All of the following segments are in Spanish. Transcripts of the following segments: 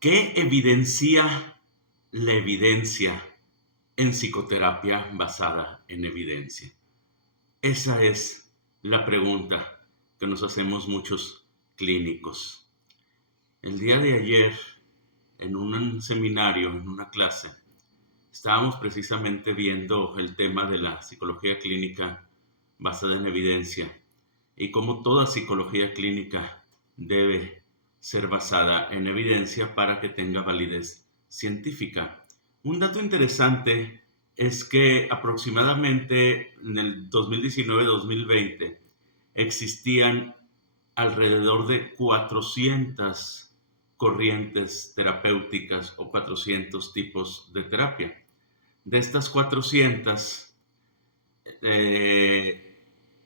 ¿Qué evidencia la evidencia en psicoterapia basada en evidencia? Esa es la pregunta que nos hacemos muchos clínicos. El día de ayer, en un seminario, en una clase, estábamos precisamente viendo el tema de la psicología clínica basada en evidencia y cómo toda psicología clínica debe ser basada en evidencia para que tenga validez científica. Un dato interesante es que aproximadamente en el 2019-2020 existían alrededor de 400 corrientes terapéuticas o 400 tipos de terapia. De estas 400,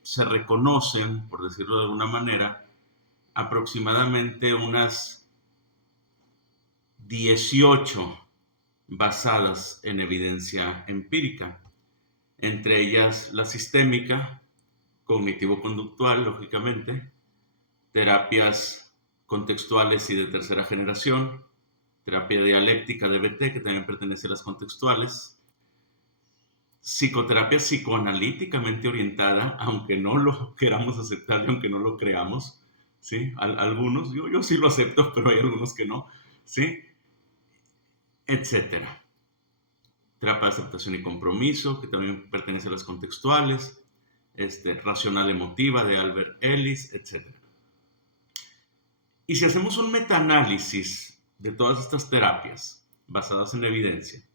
se reconocen, por decirlo de alguna manera, aproximadamente unas 18 basadas en evidencia empírica, entre ellas la sistémica, cognitivo-conductual, lógicamente, terapias contextuales y de tercera generación, terapia dialéctica DBT, que también pertenece a las contextuales, psicoterapia psicoanalíticamente orientada, aunque no lo queramos aceptar y aunque no lo creamos, ¿sí? Algunos, yo sí lo acepto, pero hay algunos que no, ¿sí? Etcétera. Terapia de aceptación y compromiso, que también pertenece a las contextuales, racional emotiva de Albert Ellis, etcétera. Y si hacemos un metaanálisis de todas estas terapias basadas en evidencia,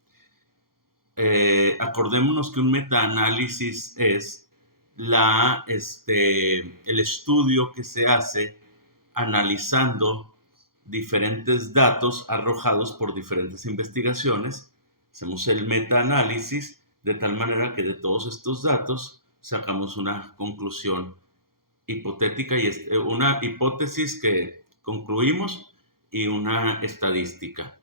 acordémonos que un metaanálisis es el estudio que se hace analizando diferentes datos arrojados por diferentes investigaciones. Hacemos el metaanálisis de tal manera que de todos estos datos sacamos una conclusión hipotética y una hipótesis que concluimos y una estadística.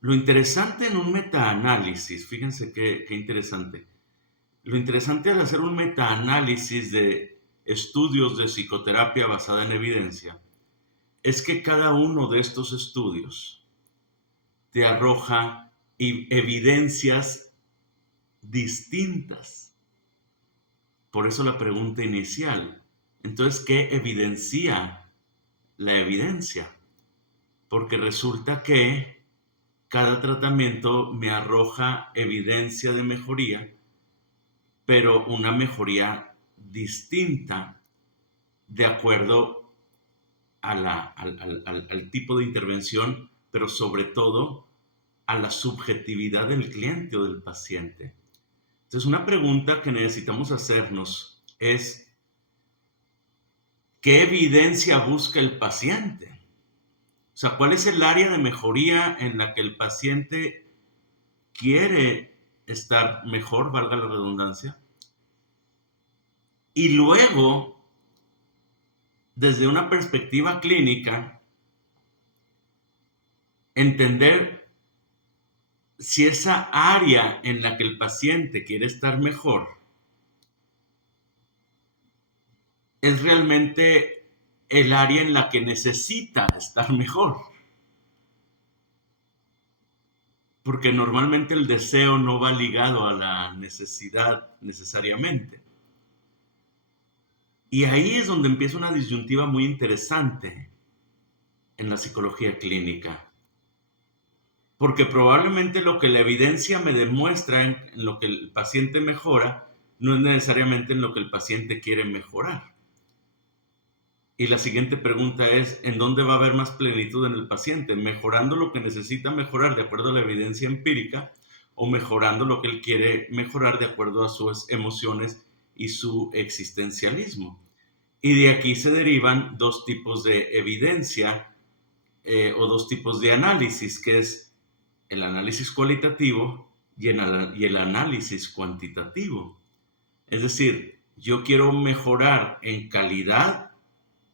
Lo interesante en un metaanálisis, fíjense qué interesante. Lo interesante al hacer un metaanálisis de estudios de psicoterapia basada en evidencia es que cada uno de estos estudios te arroja evidencias distintas. Por eso la pregunta inicial. Entonces, ¿qué evidencia la evidencia? Porque resulta que cada tratamiento me arroja evidencia de mejoría, pero una mejoría distinta de acuerdo al tipo de intervención, pero sobre todo a la subjetividad del cliente o del paciente. Entonces, una pregunta que necesitamos hacernos es, ¿qué evidencia busca el paciente? O sea, ¿cuál es el área de mejoría en la que el paciente quiere estar mejor, valga la redundancia? Y luego, desde una perspectiva clínica, entender si esa área en la que el paciente quiere estar mejor es realmente el área en la que necesita estar mejor. Porque normalmente el deseo no va ligado a la necesidad necesariamente. Y ahí es donde empieza una disyuntiva muy interesante en la psicología clínica. Porque probablemente lo que la evidencia me demuestra en lo que el paciente mejora no es necesariamente en lo que el paciente quiere mejorar. Y la siguiente pregunta es, ¿en dónde va a haber más plenitud en el paciente? ¿Mejorando lo que necesita mejorar de acuerdo a la evidencia empírica o mejorando lo que él quiere mejorar de acuerdo a sus emociones y su existencialismo? Y de aquí se derivan dos tipos de evidencia o dos tipos de análisis, que es el análisis cualitativo y el análisis cuantitativo. Es decir, yo quiero mejorar en calidad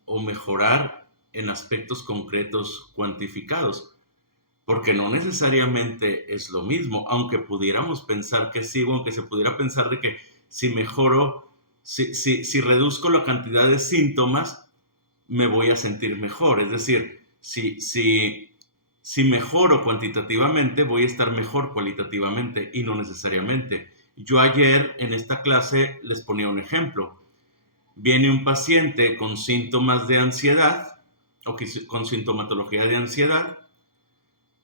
o mejorar en aspectos concretos cuantificados, porque no necesariamente es lo mismo, aunque pudiéramos pensar que sí, o aunque se pudiera pensar de que si mejoro, si reduzco la cantidad de síntomas, me voy a sentir mejor. Es decir, si Si mejoro cuantitativamente, voy a estar mejor cualitativamente y no necesariamente. Yo ayer en esta clase les ponía un ejemplo. Viene un paciente con síntomas de ansiedad o con sintomatología de ansiedad,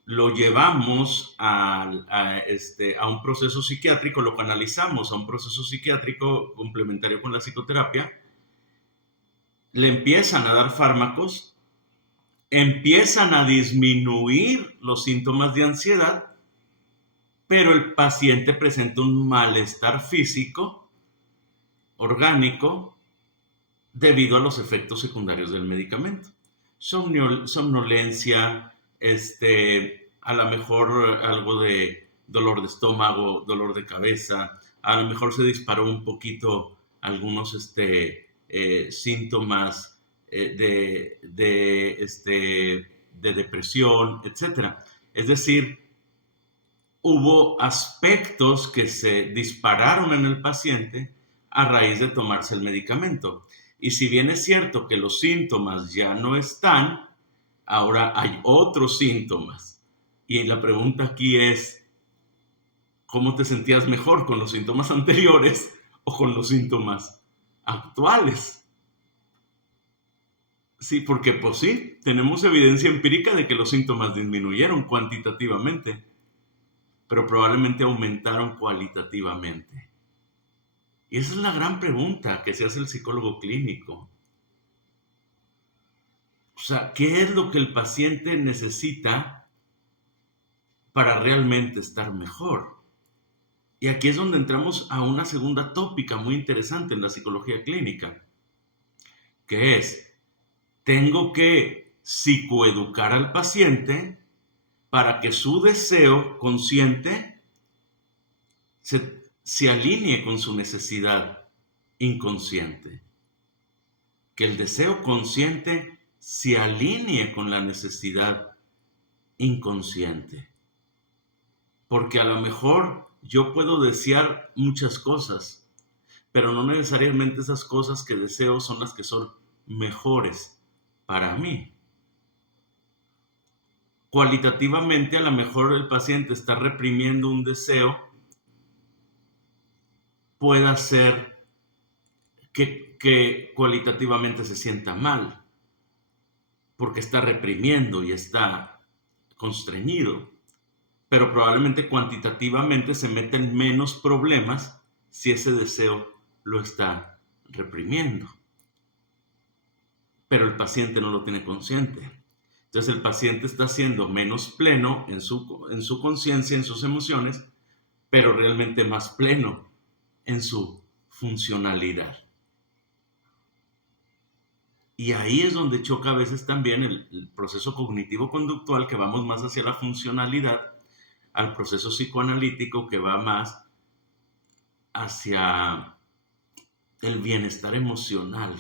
lo llevamos a un proceso psiquiátrico, lo canalizamos a un proceso psiquiátrico complementario con la psicoterapia, le empiezan a dar fármacos, empiezan a disminuir los síntomas de ansiedad, pero el paciente presenta un malestar físico, orgánico, debido a los efectos secundarios del medicamento. Somnolencia, a lo mejor algo de dolor de estómago, dolor de cabeza, a lo mejor se disparó un poquito algunos síntomas de depresión, etcétera. Es decir, hubo aspectos que se dispararon en el paciente a raíz de tomarse el medicamento. Y si bien es cierto que los síntomas ya no están, ahora hay otros síntomas. Y la pregunta aquí es, ¿cómo te sentías mejor con los síntomas anteriores o con los síntomas actuales? Sí, porque pues sí, tenemos evidencia empírica de que los síntomas disminuyeron cuantitativamente, pero probablemente aumentaron cualitativamente. Y esa es la gran pregunta que se hace el psicólogo clínico. O sea, ¿qué es lo que el paciente necesita para realmente estar mejor? Y aquí es donde entramos a una segunda tópica muy interesante en la psicología clínica, que es, tengo que psicoeducar al paciente para que su deseo consciente se alinee con su necesidad inconsciente. Que el deseo consciente se alinee con la necesidad inconsciente. Porque a lo mejor yo puedo desear muchas cosas, pero no necesariamente esas cosas que deseo son las que son mejores para mí. Cualitativamente, a lo mejor el paciente está reprimiendo un deseo, puede hacer que cualitativamente se sienta mal, porque está reprimiendo y está constreñido, pero probablemente cuantitativamente se meten menos problemas si ese deseo lo está reprimiendo, pero el paciente no lo tiene consciente. Entonces el paciente está siendo menos pleno en su conciencia, en sus emociones, pero realmente más pleno en su funcionalidad. Y ahí es donde choca a veces también el proceso cognitivo-conductual, que vamos más hacia la funcionalidad, al proceso psicoanalítico, que va más hacia el bienestar emocional.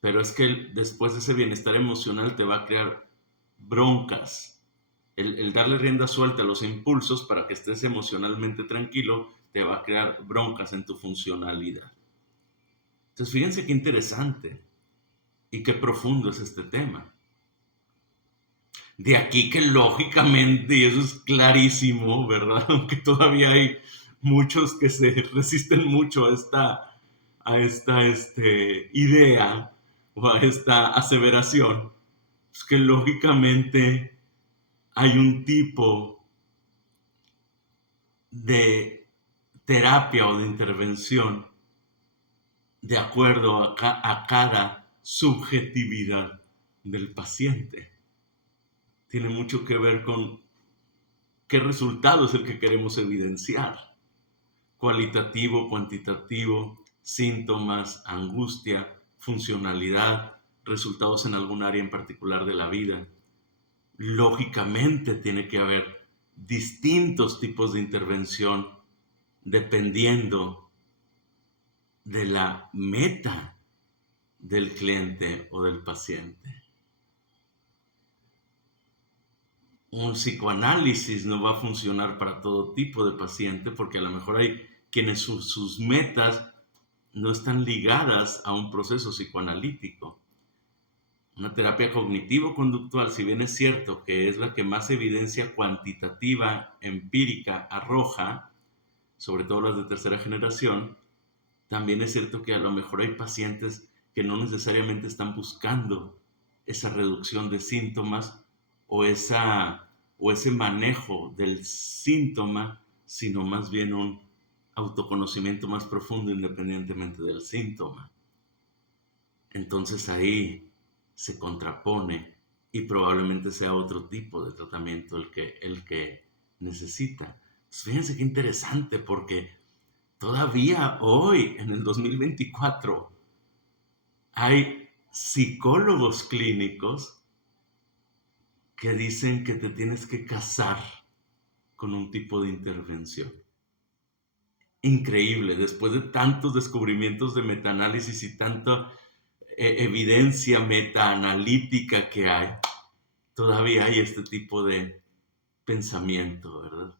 Pero es que después de ese bienestar emocional te va a crear broncas. El darle rienda suelta a los impulsos para que estés emocionalmente tranquilo te va a crear broncas en tu funcionalidad. Entonces fíjense qué interesante y qué profundo es este tema. De aquí que lógicamente, y eso es clarísimo, ¿verdad? Aunque todavía hay muchos que se resisten mucho a esta idea o a esta aseveración, es que lógicamente hay un tipo de terapia o de intervención de acuerdo a cada subjetividad del paciente. Tiene mucho que ver con qué resultado es el que queremos evidenciar. Cualitativo, cuantitativo, síntomas, angustia, funcionalidad, resultados en algún área en particular de la vida. Lógicamente tiene que haber distintos tipos de intervención dependiendo de la meta del cliente o del paciente. Un psicoanálisis no va a funcionar para todo tipo de paciente, porque a lo mejor hay quienes sus metas no están ligadas a un proceso psicoanalítico. Una terapia cognitivo-conductual, si bien es cierto que es la que más evidencia cuantitativa, empírica arroja, sobre todo las de tercera generación, también es cierto que a lo mejor hay pacientes que no necesariamente están buscando esa reducción de síntomas o, o ese manejo del síntoma, sino más bien un autoconocimiento más profundo independientemente del síntoma. Entonces ahí se contrapone y probablemente sea otro tipo de tratamiento el que necesita. Pues fíjense qué interesante, porque todavía hoy, en el 2024, hay psicólogos clínicos que dicen que te tienes que casar con un tipo de intervención. Increíble, después de tantos descubrimientos de metaanálisis y tanta evidencia metaanalítica que hay, todavía hay este tipo de pensamiento, ¿verdad?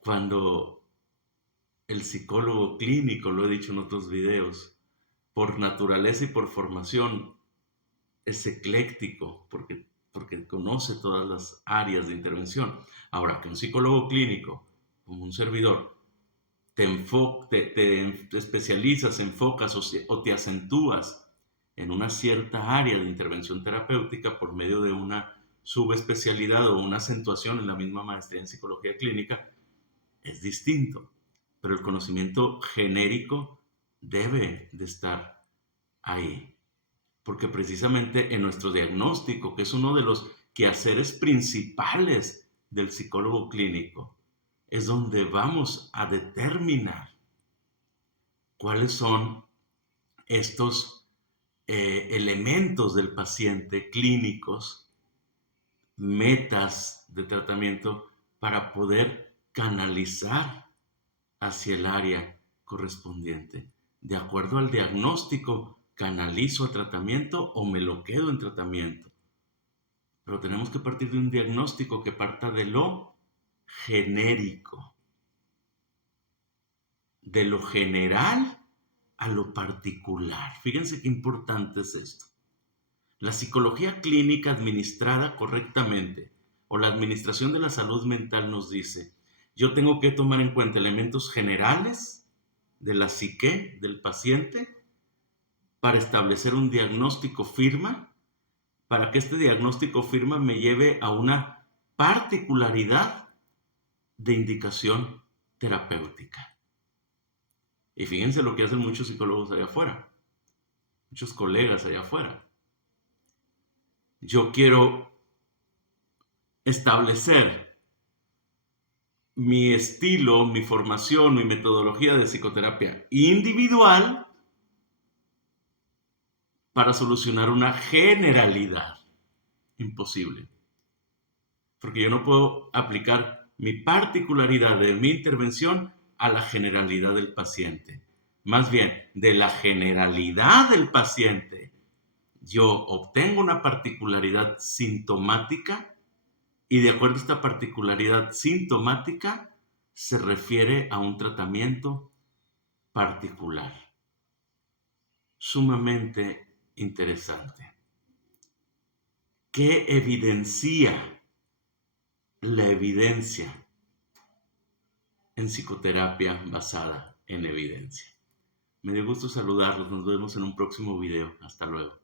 Cuando el psicólogo clínico, lo he dicho en otros videos, por naturaleza y por formación es ecléctico, porque conoce todas las áreas de intervención. Ahora, que un psicólogo clínico, como un servidor, te especializas, enfocas o te acentúas en una cierta área de intervención terapéutica por medio de una subespecialidad o una acentuación en la misma maestría en psicología clínica, es distinto. Pero el conocimiento genérico debe de estar ahí. Porque precisamente en nuestro diagnóstico, que es uno de los quehaceres principales del psicólogo clínico, es donde vamos a determinar cuáles son estos elementos del paciente clínicos, metas de tratamiento para poder canalizar hacia el área correspondiente. De acuerdo al diagnóstico, canalizo el tratamiento o me lo quedo en tratamiento. Pero tenemos que partir de un diagnóstico que parta de lo genérico, de lo general a lo particular. Fíjense qué importante es esto. La psicología clínica administrada correctamente o la administración de la salud mental nos dice, yo tengo que tomar en cuenta elementos generales de la psique del paciente para establecer un diagnóstico firme, para que este diagnóstico firme me lleve a una particularidad de indicación terapéutica. Y fíjense lo que hacen muchos psicólogos allá afuera, muchos colegas allá afuera. Yo quiero establecer mi estilo, mi formación, mi metodología de psicoterapia individual para solucionar una generalidad. Imposible. Porque yo no puedo aplicar mi particularidad de mi intervención a la generalidad del paciente. Más bien, de la generalidad del paciente, yo obtengo una particularidad sintomática y de acuerdo a esta particularidad sintomática se refiere a un tratamiento particular. Sumamente interesante. ¿Qué evidencia la evidencia en psicoterapia basada en evidencia? Me dio gusto saludarlos. Nos vemos en un próximo video. Hasta luego.